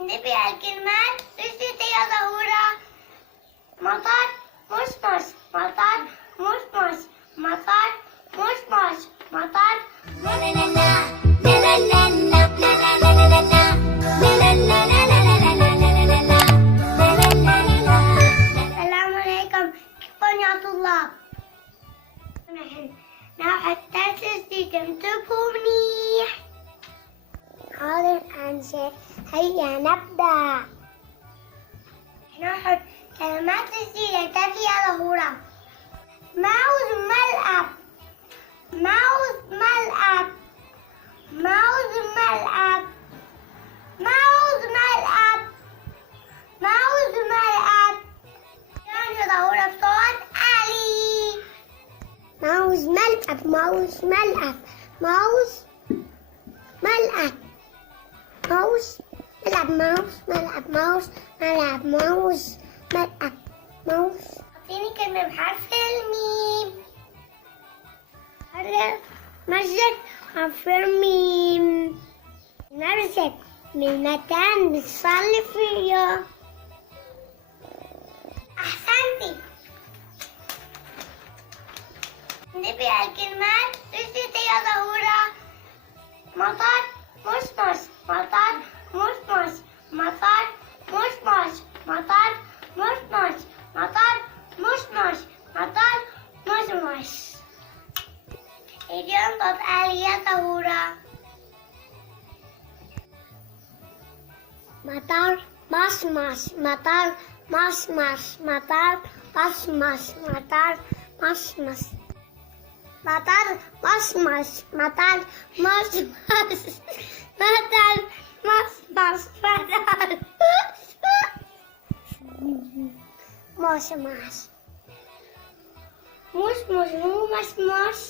نبيع الكلمات سلسلة يا ظهورة. مطر مشمش مطر مشمش مطر مشمش مطر. لا لا لا لا لا لا لا لا لا لا لا لا لا لا. السلام عليكم، كيفكم يا طلاب؟ نحن ناخذ درس جديد، انتبهوا منيح. حاضر الآنسة، هيا نبدأ. ناخذ كلمات جديدة تأتي يا ظهورة. ماوس ملعب ماوس ملعب ماوس ملعب ماوس ملعب ماوس ملعب. يا ظهورة بصوت عالي. ماوس ملعب ماوس ملعب ماوس ملعب ماوس ملعب ماوس ملعب ماوس ملعب ماوس ملعب ماوس. أعطيني كلمة بحرف الميم. مسجد حرف الميم. نرجع من مكان بتصلي فيه. أحسنتي. نبيع الكلمات سلسلة يا ظهورة. مطر مشمش مطر مشمش مطر مشمش مطر مشمش مطر مشمش مطر مشمش. اليوم صوت عالي يا ظهورة. مطر مشمش مطر مشمش مطر مشمش مطر مشمش مطر مشمش مطر مشمش مطر مشمش مطر مشمش مشمش مو مشمش.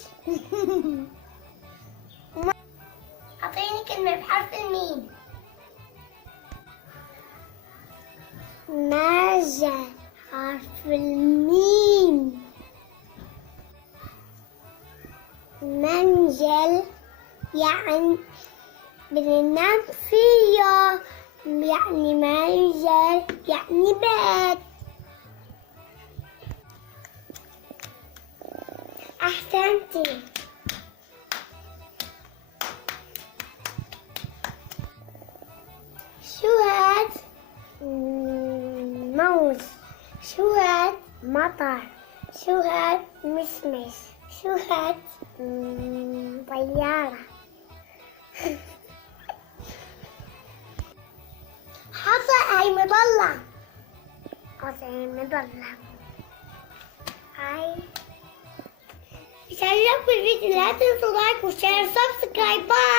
أعطيني كلمة بحرف الميم. نرجع حرف الميم. منزل يعني بننام فيه، يعني منزل يعني بيت. أحسنتي. شو هاد؟ موز. شو هاد؟ مطر. شو هاد؟ مشمش. شو هاد؟ طيارة. حصى هاي مضلة. حصى هاي مضلة. هاي شاركوا الفيديو، لا تنسوا لايك وشير سبسكرايب. باي.